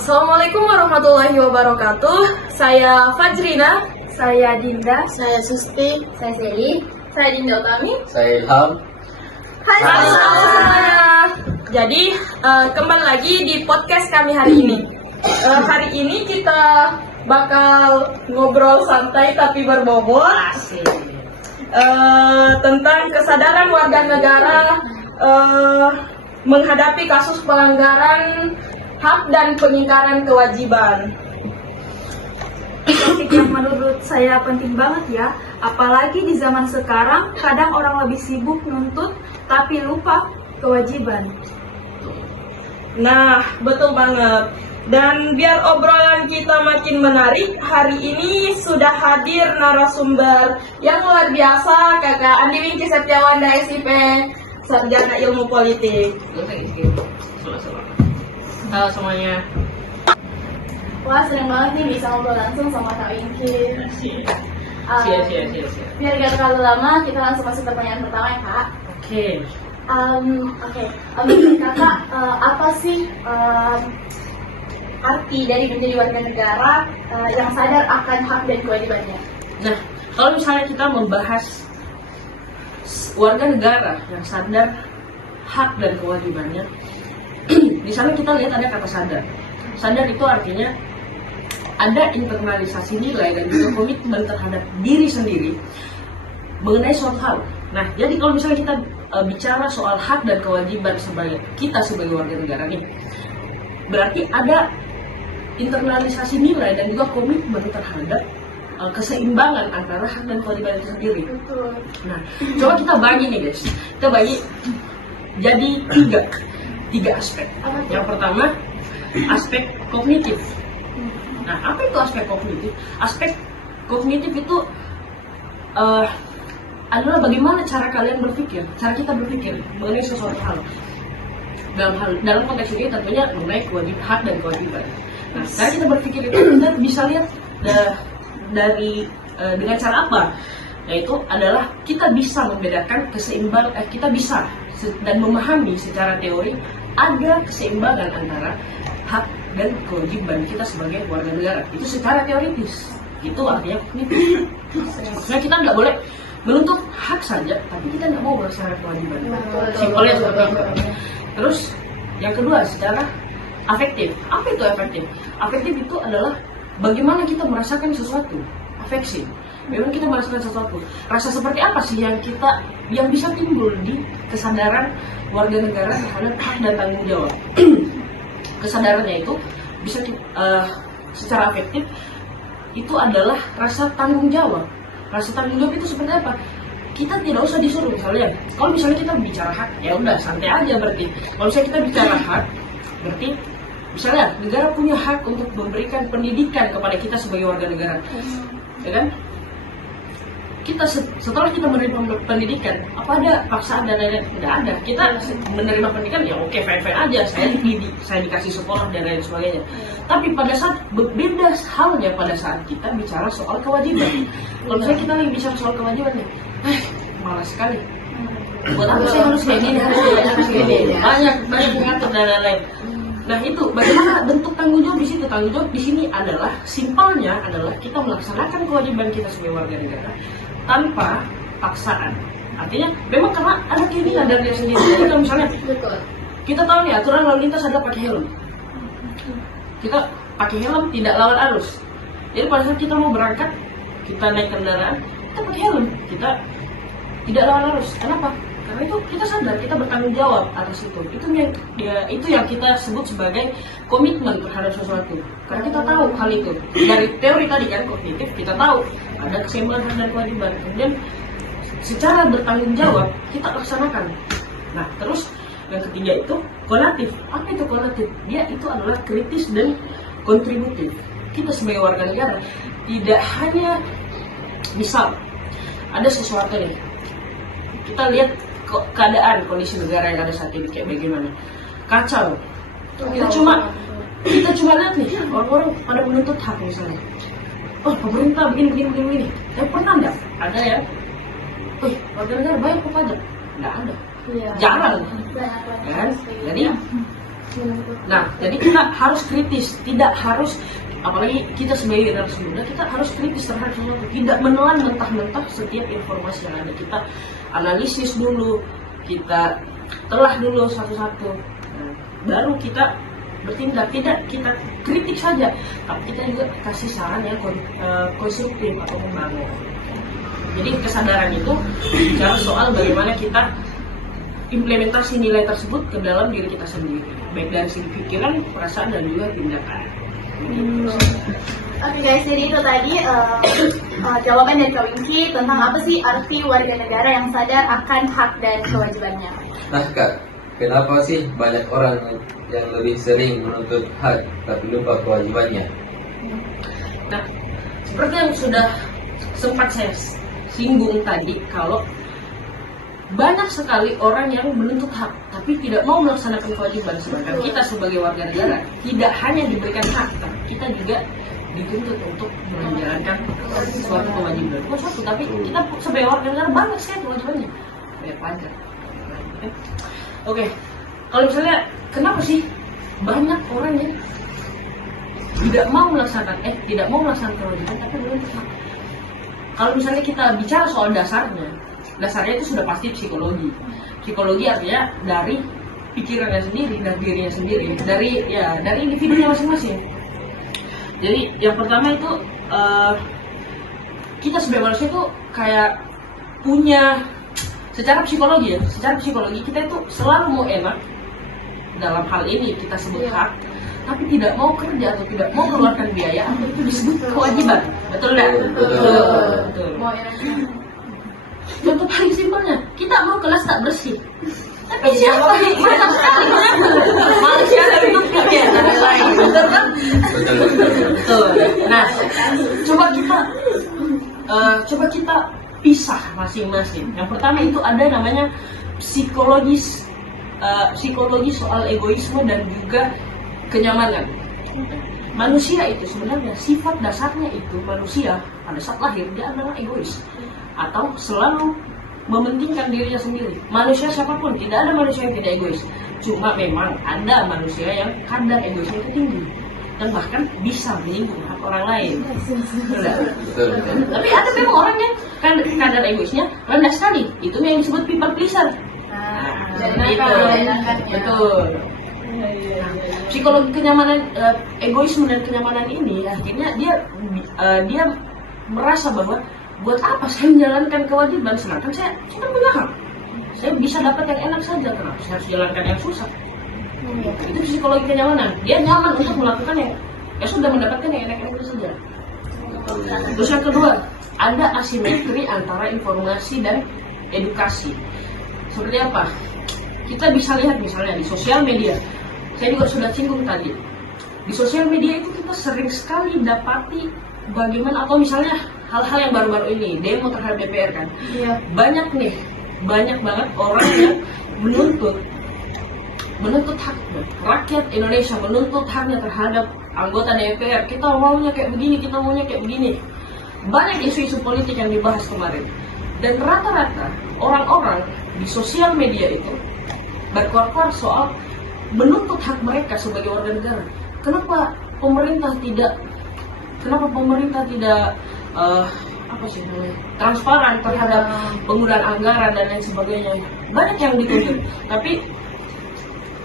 Assalamualaikum warahmatullahi wabarakatuh. Saya Fajrina. Saya Dinda. Saya Susti. Saya Seli. Saya Dinda Utami. Saya Ilham. Hai semuanya. Jadi kembali lagi di podcast kami hari ini. Hari ini kita bakal ngobrol santai tapi berbobot tentang kesadaran warga negara menghadapi kasus pelanggaran hak dan pengingkaran kewajiban. Topik yang menurut saya penting banget ya, apalagi di zaman sekarang kadang orang lebih sibuk nuntut tapi lupa kewajiban. Nah, betul banget. Dan biar obrolan kita makin menarik, hari ini sudah hadir narasumber yang luar biasa, Kakak Andi Wingki Setiawanda SIP, Sarjana Ilmu Politik. Halo semuanya. Wah, seneng banget nih bisa ngobrol langsung sama Kak Wingki. Siap. Biar gak terlalu lama, kita langsung masuk ke pertanyaan pertama ya Kak. Oke. Menurut Kakak, apa sih arti dari menjadi warga negara yang sadar akan hak dan kewajibannya? Nah, kalau misalnya kita membahas warga negara yang sadar hak dan kewajibannya, di sana kita lihat ada kata sadar. Sadar itu artinya ada internalisasi nilai dan juga komitmen terhadap diri sendiri mengenai suatu hal. Nah, jadi kalau misalnya kita bicara soal hak dan kewajiban sebagai warga negara nih, berarti ada internalisasi nilai dan juga komitmen terhadap keseimbangan antara hak dan kewajiban itu sendiri. Betul. Nah, coba kita bagi nih guys, kita bagi jadi tiga aspek. Yang pertama, aspek kognitif. Nah, apa itu aspek kognitif? Aspek kognitif itu adalah bagaimana cara kalian berpikir, cara kita berpikir mengenai sesuatu hal. Dalam konteks ini tentunya mengenai hak dan kewajiban. Nah, cara kita berpikir itu kita bisa lihat dengan cara apa? Yaitu adalah kita bisa membedakan kita bisa dan memahami secara teori ada keseimbangan antara hak dan kewajiban kita sebagai warga negara. Itu secara teoritis. Itu artinya kognitif. Maksudnya kita nggak boleh menuntut hak saja, tapi kita nggak mau melaksanakan kewajiban. Simpelnya seperti itu. Terus yang kedua secara afektif. Apa itu afektif? Afektif itu adalah bagaimana kita merasakan sesuatu. Afeksi. Memang kita merasakan sesuatu. Rasa seperti apa sih yang bisa timbul di kesadaran warga negara terhadap hak dan tanggung jawab? Kesadarannya itu bisa secara afektif itu adalah rasa tanggung jawab. Rasa tanggung jawab itu seperti apa? Kita tidak usah disuruh misalnya. Kalau misalnya kita bicara hak, ya udah santai aja berarti. Kalau misalnya kita bicara hak, berarti misalnya negara punya hak untuk memberikan pendidikan kepada kita sebagai warga negara, ya kan? Setelah kita menerima pendidikan, apa ada paksaan dan lain-lain? Tidak ada. Kita menerima pendidikan ya oke, fine aja. Saya dikasih sekolah dan lain sebagainya. Tapi pada saat berbeda halnya pada saat kita bicara soal kewajiban. Kalau misalnya kita lagi bicara soal kewajiban ya, malas sekali. Buat apa saya harus kayak gini, harus kayak gini. Banyak mengatur dan lain-lain. Nah itu bagaimana bentuk tanggung jawab di situ? Tanggung jawab di sini adalah simpelnya adalah kita melaksanakan kewajiban kita sebagai warga negara tanpa paksaan. Artinya memang karena ada keinginan dari diri sendiri. Jadi kalau misalnya kita tahu nih aturan lalu lintas adalah pakai helm. Kita pakai helm tidak lawan arus. Jadi pada saat kita mau berangkat, kita naik kendaraan, kita pakai helm. Kita tidak lawan arus. Kenapa? Karena itu kita sadar, kita bertanggung jawab atas itu. Itu yang kita sebut sebagai komitmen terhadap sesuatu. Karena kita tahu hal itu. Dari teori tadi kan kognitif, kita tahu ada keseimbangan dan kewajiban. Kemudian secara bertanggung jawab kita laksanakan. Nah, terus yang ketiga itu konatif. Apa itu konatif? Dia itu adalah kritis dan kontributif. Kita sebagai warga negara tidak hanya misal ada sesuatu nih, kita lihat keadaan kondisi negara yang ada saat ini kayak bagaimana, kacau. Kita cuma lihat nih orang-orang pada menuntut hak misalnya. Oh pemerintah begini. Pernah nggak ada ya? Warga negara bayar ke pajak? Nggak ada. Jarang. Kan? Jadi Nah, jadi kita harus kritis, tidak harus, apalagi kita sebagai generasi muda, kita harus kritis terhadap sesuatu, tidak menelan mentah-mentah setiap informasi yang ada. Kita analisis dulu, kita telah dulu satu-satu, nah, baru kita bertindak. Tidak kita kritik saja, tapi kita juga kasih saran yang konstruktif atau membangun. Jadi kesadaran itu bicara soal bagaimana kita implementasi nilai tersebut ke dalam diri kita sendiri, baik dari segi pikiran, perasaan, dan juga tindakan. Oke guys, jadi itu tadi jawaban dari Kak Winky tentang apa sih arti warga negara yang sadar akan hak dan kewajibannya. Nah Kak, kenapa sih banyak orang yang lebih sering menuntut hak tapi lupa kewajibannya? Nah, seperti yang sudah sempat saya singgung tadi, kalau banyak sekali orang yang menuntut hak tapi tidak mau melaksanakan kewajiban. Sedangkan kita sebagai warga negara tidak hanya diberikan hak, tapi kita juga dituntut untuk menjalankan suatu kewajiban. Bukan satu, tapi kita sebagai warga negara banyak sekali kewajibannya, bayar pajak. Oke, kalau misalnya kenapa sih banyak orang yang tidak mau melaksanakan kewajiban tapi menuntut hak? Kalau misalnya kita bicara soal dasarnya itu sudah pasti psikologi. Psikologi artinya dari pikirannya sendiri, dari dirinya sendiri, dari individunya masing-masing. Jadi yang pertama itu kita sebagai manusia itu kayak punya secara psikologi kita itu selalu mau enak. Dalam hal ini kita sebut hak, tapi tidak mau kerja atau tidak mau mengeluarkan biaya, atau itu disebut kewajiban. Betul nggak? Betul. Contoh paling simpelnya, kita mau kelas tak bersih, tapi siapa yang malas sekali manusia untuk kerja dan lain-lain, betul kan? Betul. Nah, coba kita pisah masing-masing. Yang pertama itu ada namanya psikologi soal egoisme dan juga kenyamanan. Manusia itu sebenarnya sifat dasarnya itu manusia pada saat lahir dia adalah egois atau selalu mementingkan dirinya sendiri. Manusia siapapun, tidak ada manusia yang tidak egois. Cuma memang ada manusia yang kadar egoisnya itu tinggi dan bahkan bisa menyinggung hak orang lain. Betul. Tapi ada memang orang yang kadar egoisnya rendah sekali. Itu yang disebut people pleaser. Betul. Psikologi kenyamanan, egoisme dan kenyamanan ini akhirnya dia merasa bahwa buat apa saya menjalankan kewajiban sedangkan saya punya hak. Saya bisa dapat yang enak saja, kenapa saya harus jalankan yang susah? Itu psikologi kenyamanan. Dia nyaman untuk melakukan yang sudah mendapatkan yang enak-enak itu saja. Terus yang kedua, ada asimetri antara informasi dan edukasi. Seperti apa? Kita bisa lihat misalnya di sosial media. Saya juga sudah singgung tadi. Di sosial media itu kita sering sekali dapati bagaimana, atau misalnya hal-hal yang baru-baru ini, demo terhadap DPR kan. Iya. Banyak banget orang yang menuntut hak rakyat Indonesia, menuntut haknya terhadap anggota DPR. Kita maunya kayak begini. Banyak isu-isu politik yang dibahas kemarin. Dan rata-rata orang-orang di sosial media itu berkuar-kuar soal menuntut hak mereka sebagai warga negara. Kenapa pemerintah tidak transparan terhadap penggunaan anggaran dan lain sebagainya? Banyak yang dituntut. Tapi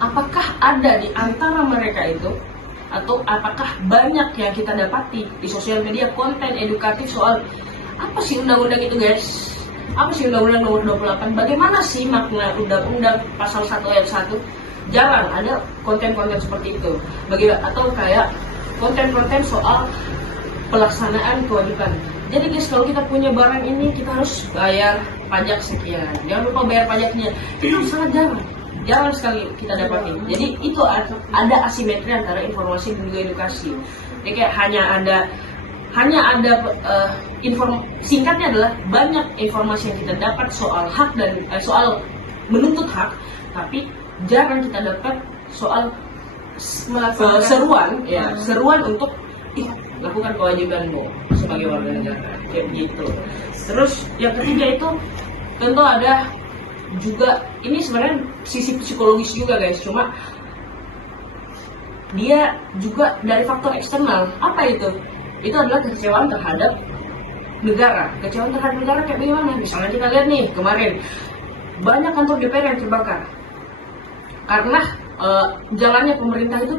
apakah ada di antara mereka itu, atau apakah banyak yang kita dapati di sosial media konten edukatif soal apa sih undang-undang itu, guys? Apa sih undang-undang nomor 28? Bagaimana sih makna undang-undang pasal 1 ayat 1? Jarang ada konten-konten seperti itu. Atau kayak konten-konten soal pelaksanaan kewajiban. Jadi guys, kalau kita punya barang ini, kita harus bayar pajak sekian. Jangan lupa bayar pajaknya. Itu sangat jarang sekali kita dapati. Jadi itu ada asimetri antara informasi dan juga edukasi. Jadi kayak hanya ada singkatnya adalah banyak informasi yang kita dapat soal hak dan soal menuntut hak, tapi jarang kita dapat soal seruan untuk lakukan kewajibanmu sebagai warga negara, kayak begitu. Terus yang ketiga itu tentu ada juga, ini sebenarnya sisi psikologis juga guys, cuma dia juga dari faktor eksternal. Apa itu? Itu adalah kekecewaan terhadap negara. Kekecewaan terhadap negara kayak bagaimana? Misalnya kita lihat nih kemarin banyak kantor DPR yang terbakar karena jalannya pemerintah itu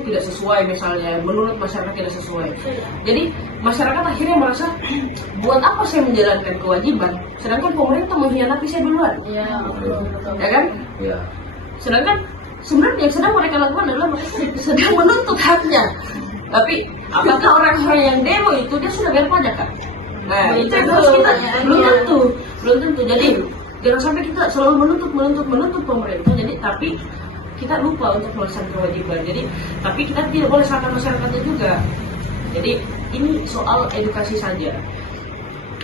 tidak sesuai, misalnya menurut masyarakat tidak sesuai. Jadi masyarakat akhirnya merasa, buat apa saya menjalankan kewajiban sedangkan pemerintah mengkhianati saya duluan. Ya kan? Ya. Sedangkan sebenarnya yang sedang mereka lakukan adalah mereka sedang menuntut haknya. Tapi apakah orang-orang yang demo itu dia sudah bayar pajak kan? Nah itu yang harus kita belum tentu. Jadi jangan sampai kita selalu menuntut pemerintah. Jadi tapi kita lupa untuk melaksanakan kewajiban. Jadi tapi kita tidak boleh salahkan masyarakatnya juga. Jadi ini soal edukasi saja.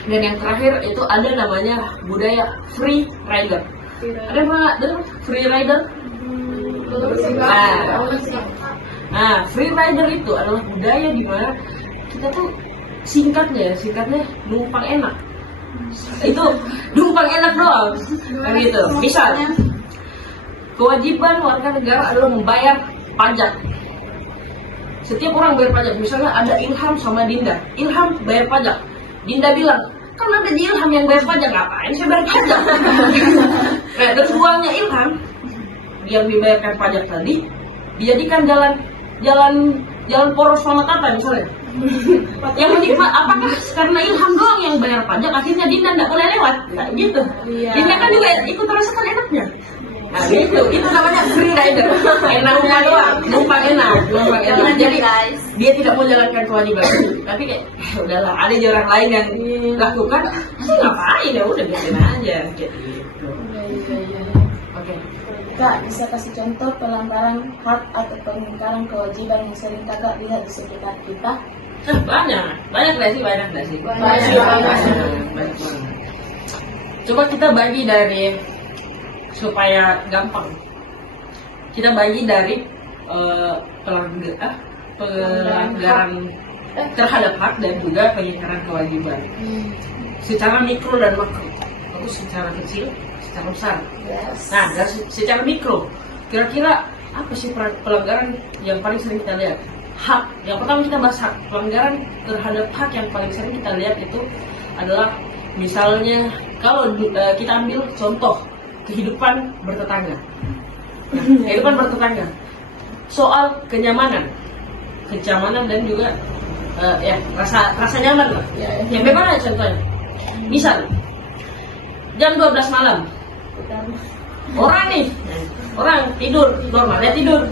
Dan yang terakhir itu ada namanya budaya free rider. Ada pernah dengar free rider? Nah, free rider itu adalah budaya di mana kita tuh singkatnya numpang enak. Itu numpang enak doang. Kan gitu. Misal kewajiban warga negara adalah membayar pajak. Setiap orang bayar pajak. Misalnya ada Ilham sama Dinda. Ilham bayar pajak. Dinda bilang, kan ada di Ilham yang bayar pajak, ngapain saya bayar pajak? Nah, terus uangnya Ilham yang dibayarkan pajak tadi dijadikan jalan poros Pamatata misalnya. Yang menikmat, apakah karena Ilham doang yang bayar pajak akhirnya Dinda tidak boleh lewat? Nah, gitu. Dinda kan juga ikut merasakan enaknya. Nah, itu namanya free rider. Enak numpang enak. Jadi dia tidak mau jalankan kewajiban. Tapi kayak udahlah, ada orang lain yang lakukan, ngapain ya udah biarin aja kayak gitu. Oke. Kak, bisa kasih contoh pelanggaran hak atau pengingkaran kewajiban yang sering kakak lihat di sekitar kita? Banyak nggak sih? Banyak. Coba kita bagi dari supaya gampang. Kita bagi dari pelanggaran terhadap hak dan juga pengingkaran kewajiban. Secara mikro dan makro. Itu secara kecil, secara besar. Nah, dari secara mikro, kira-kira apa sih pelanggaran yang paling sering kita lihat? Hak. Yang pertama kita bahas hak. Pelanggaran terhadap hak yang paling sering kita lihat itu adalah misalnya kalau kita ambil contoh kehidupan bertetangga. Kehidupan bertetangga. Soal kenyamanan dan juga rasa nyaman lah. Yang bagaimana contohnya? Misal jam 12 malam orang tidur normal, dia tidur.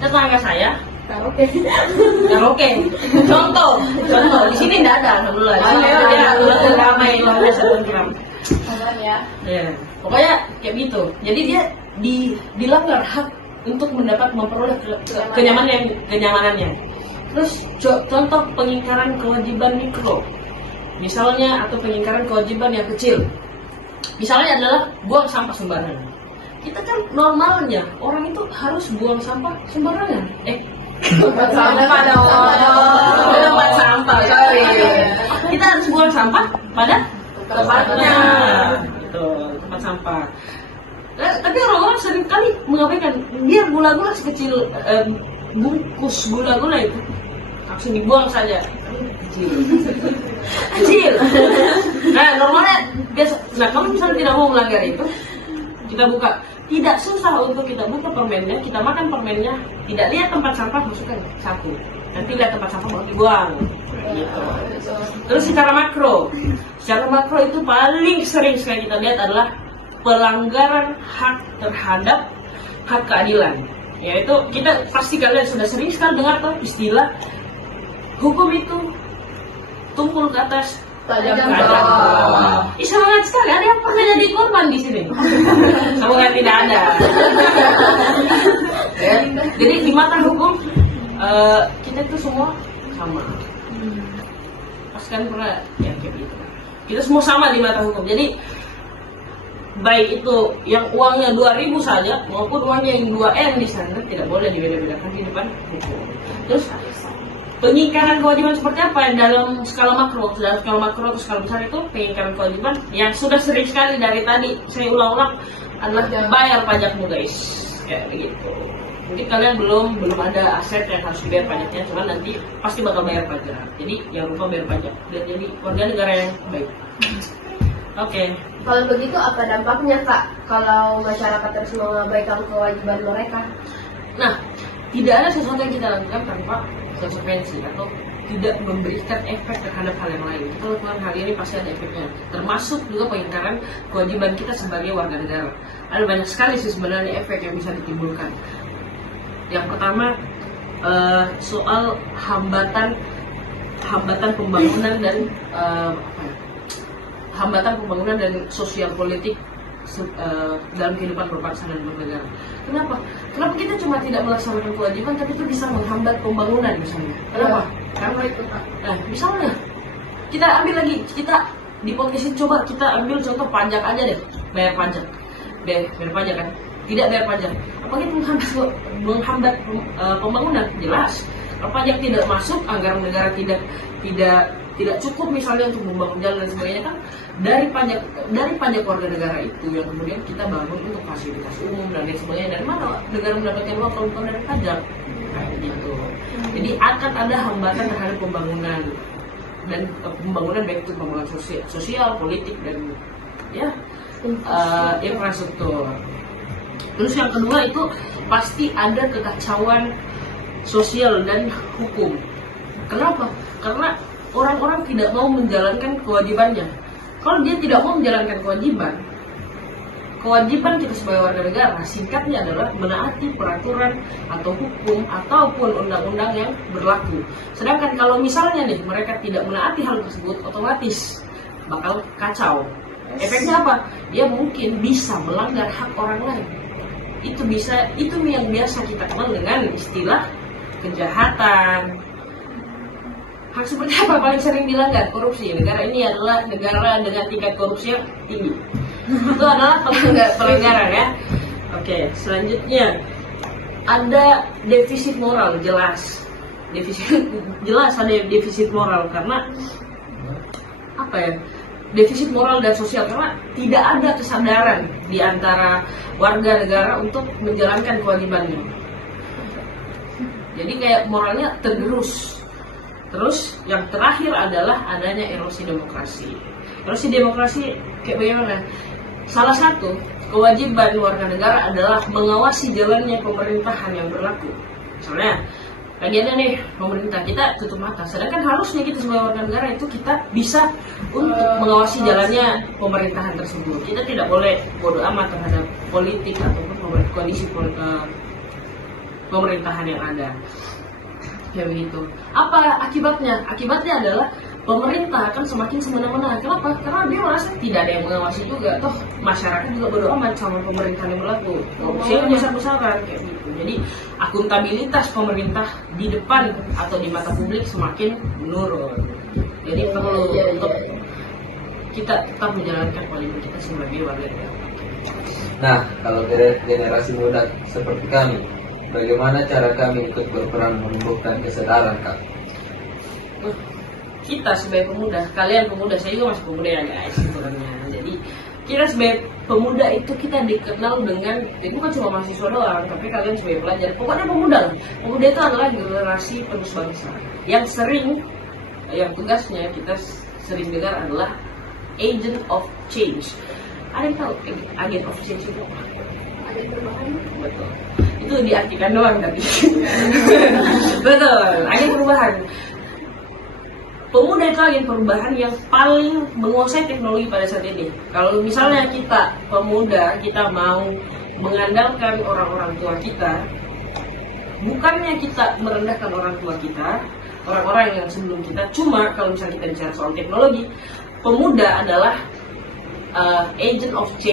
Tetangga saya karaoke. Contoh di sini tidak ada, alhamdulillah. Dia ramai luar biasa program. Ya, pokoknya kayak gitu. Jadi dia dilanggar hak untuk memperoleh kenyamanannya. Terus contoh pengingkaran kewajiban mikro, misalnya atau pengingkaran kewajiban yang kecil. Misalnya adalah buang sampah sembarangan. Kita kan normalnya orang itu harus buang sampah sembarangan. Tempat sampah. Sorry. Kita harus buang sampah pada tempatnya. Gitu, tempat sampah. Tapi orang-orang sering kali mengabaikan. Biar gula-gula sekecil bungkus gula-gula itu langsung dibuang saja. Kecil. Nah, normalnya biasa. Nah, kalau misalnya tidak mau melanggar itu, kita buka. Tidak susah untuk kita buka permennya, kita makan permennya, tidak lihat tempat sampah, masukkan satu. Nanti lihat tempat sampah baru dibuang. Gitu. Terus secara makro itu paling sering sekali kita lihat adalah pelanggaran hak terhadap hak keadilan. Yaitu kita pasti kalian sudah sering sekali dengar tuh istilah hukum itu tumpul ke atas tajam ke bawah. Semangat sekali. Ada yang pernah jadi korban di sini? Semoga tidak ada. Ya. Jadi di mata hukum kita itu semua sama. Pasti kan pernah ya kayak gitu. Kita semua sama di mata hukum. Jadi baik itu yang uangnya 2.000 saja maupun uangnya yang 2M di sana tidak boleh dibeda-bedakan di depan hukum. Terus pengingkaran kewajiban seperti apa dalam skala makro? Dalam skala makro atau skala besar itu pengingkaran kewajiban yang sudah sering sekali dari tadi saya ulang-ulang adalah bayar pajakmu guys, kayak begitu. Mungkin kalian belum ada aset yang harus dibayar pajaknya, cuman nanti pasti bakal bayar pajak. Jadi jangan lupa bayar pajak dan jadi warga negara yang baik. Oke. Kalau begitu apa dampaknya Kak kalau masyarakat terus mengabaikan kewajiban mereka? Nah, tidak ada sesuatu yang kita lakukan tanpa konsekuensi atau tidak memberikan efek terhadap hal yang lain. Kita lakukan hal ini pasti ada efeknya, termasuk juga pengingkaran kewajiban kita sebagai warga negara. Ada banyak sekali sih sebenarnya efek yang bisa ditimbulkan. Yang pertama, soal hambatan pembangunan dan hambatan pembangunan dan sosial politik dalam kehidupan berbangsa dan bernegara. Kenapa? Kenapa kita cuma tidak melaksanakan kewajiban tapi itu bisa menghambat pembangunan misalnya? Kenapa? Karena itu. Nah, misalnya kita ambil lagi, kita di podcast ini coba kita ambil contoh pajak aja deh, bayar pajak kan? Tidak bayar pajak. Apakah itu menghambat pembangunan? Jelas. Kalau pajak tidak masuk, anggaran negara tidak cukup misalnya untuk membangun jalan dan sebagainya kan dari pajak warga negara itu yang kemudian kita bangun untuk fasilitas umum dan lain sebagainya. Dari mana negara mendapatkan uang kalau bukan dari pajak? Kayak gitu. Jadi akan ada hambatan terhadap pembangunan dan pembangunan baik itu pembangunan sosial, politik dan ya infrastruktur. Terus yang kedua itu pasti ada kekacauan sosial dan hukum. Kenapa? Karena orang-orang tidak mau menjalankan kewajibannya. Kalau dia tidak mau menjalankan kewajiban kita sebagai warga negara, singkatnya adalah menaati peraturan atau hukum ataupun undang-undang yang berlaku. Sedangkan kalau misalnya nih mereka tidak menaati hal tersebut, otomatis bakal kacau. Efeknya apa? Dia mungkin bisa melanggar hak orang lain. Itu yang biasa kita kenal dengan istilah kejahatan. Hak seperti apa paling sering dilanggar? Korupsi. Negara ini adalah negara dengan tingkat korupsi yang tinggi. Itu adalah pelanggaran ya. Oke, selanjutnya ada defisit moral, jelas ada defisit moral karena apa ya? Defisit moral dan sosial karena tidak ada kesadaran di antara warga negara untuk menjalankan kewajibannya. Jadi kayak moralnya tergerus. Terus yang terakhir adalah adanya erosi demokrasi. Erosi demokrasi kayak bagaimana? Salah satu kewajiban warga negara adalah mengawasi jalannya pemerintahan yang berlaku. Misalnya, lagi ada nih pemerintah, kita tutup mata. Sedangkan harusnya kita sebagai warga negara itu kita bisa untuk mengawasi jalannya pemerintahan tersebut. Kita tidak boleh bodoh amat terhadap politik ataupun kondisi pemerintahan yang ada. Kayak begitu. Apa akibatnya? Akibatnya adalah pemerintah akan semakin semena-mena. Kenapa? Karena dia merasa tidak ada yang mengawasi juga. Toh masyarakat juga bodo amat sama pemerintahan yang berlaku. Korupsinya besar-besaran kayak gitu. Jadi akuntabilitas pemerintah di depan atau di mata publik semakin menurun. Jadi perlu untuk kita tetap menjalankan kewajiban kita sebagai warga negara. Nah, kalau generasi muda seperti kami, bagaimana cara kami ikut berperan menumbuhkan kesadaran, Kak? Kita sebagai pemuda, kalian pemuda, saya juga masih pemuda ya guys sebenarnya. Jadi kita sebagai pemuda itu kita dikenal dengan, itu bukan cuma mahasiswa doang, tapi kalian sebagai pelajar, pokoknya pemuda lah. Pemuda itu adalah generasi penerus bangsa yang tugasnya kita sering dengar adalah agent of change. Ada yang tahu agent of change itu apa? Agen perubahan. Betul. Itu diartikan doang tapi. Betul, agen perubahan. Pemuda itu agen perubahan yang paling menguasai teknologi pada saat ini. Kalau misalnya kita pemuda, kita mau mengandalkan orang-orang tua kita, bukannya kita merendahkan orang tua kita, orang-orang yang sebelum kita. Cuma kalau misalnya kita bicara soal teknologi, pemuda adalah agent of change.